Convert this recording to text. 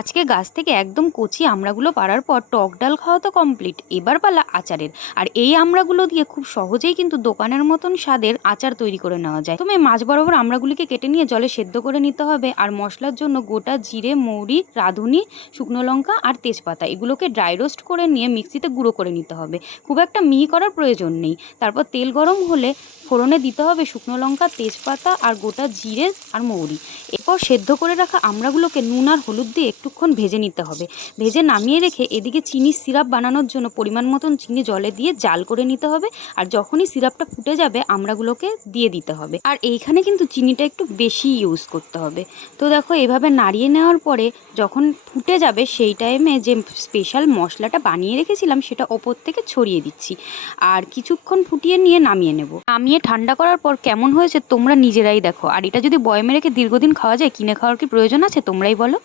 আজকে গাছ থেকে একদম কচি আমড়াগুলো পাড়ার পর টক ডাল খাওয়া তো কমপ্লিট, এবার পালা আচারের। আর এই আমড়াগুলো দিয়ে খুব সহজেই কিন্তু দোকানের মতন স্বাদের আচার তৈরি করে নেওয়া যায়। তুমি মাছ বরাবর আমড়াগুলিকে কেটে নিয়ে জলে সেদ্ধ করে নিতে হবে। আর মশলার জন্য গোটা জিরে, মৌরি, রাঁধুনি, শুকনো লঙ্কা আর তেজপাতা এগুলোকে ড্রাই রোস্ট করে নিয়ে মিক্সিতে গুঁড়ো করে নিতে হবে। খুব একটা মিহি করার প্রয়োজন নেই। তারপর তেল গরম হলে ফোড়নে দিতে হবে শুকনো লঙ্কা, তেজপাতা আর গোটা জিরে আর মৌরি। এরপর সেদ্ধ করে রাখা আমড়াগুলোকে নুন আর হলুদ দিয়ে একটুক্ষণ ভেজে নিতে হবে। ভেজে নামিয়ে রেখে এদিকে চিনির সিরাপ বানানোর জন্য পরিমাণ মতন চিনি জলে দিয়ে জাল করে নিতে হবে। আর যখনই সিরাপটা ফুটে যাবে আমড়াগুলোকে দিয়ে দিতে হবে। আর এইখানে কিন্তু চিনিটা একটু বেশি ইউজ করতে হবে। তো দেখো, এভাবে নাড়িয়ে নেওয়ার পরে যখন ফুটে যাবে সেই টাইমে যে স্পেশাল মশলাটা বানিয়ে রেখেছিলাম সেটা ওপর থেকে ছড়িয়ে দিচ্ছি। আর কিছুক্ষণ ফুটিয়ে নিয়ে নামিয়ে নেব। নামিয়ে ঠান্ডা করার পর কেমন হয়েছে তোমরা নিজেরাই দেখো। আর এটা যদি বয়মে রেখে দীর্ঘদিন খাওয়া যায়, কিনে খাওয়ার কি প্রয়োজন আছে তোমরাই বলো।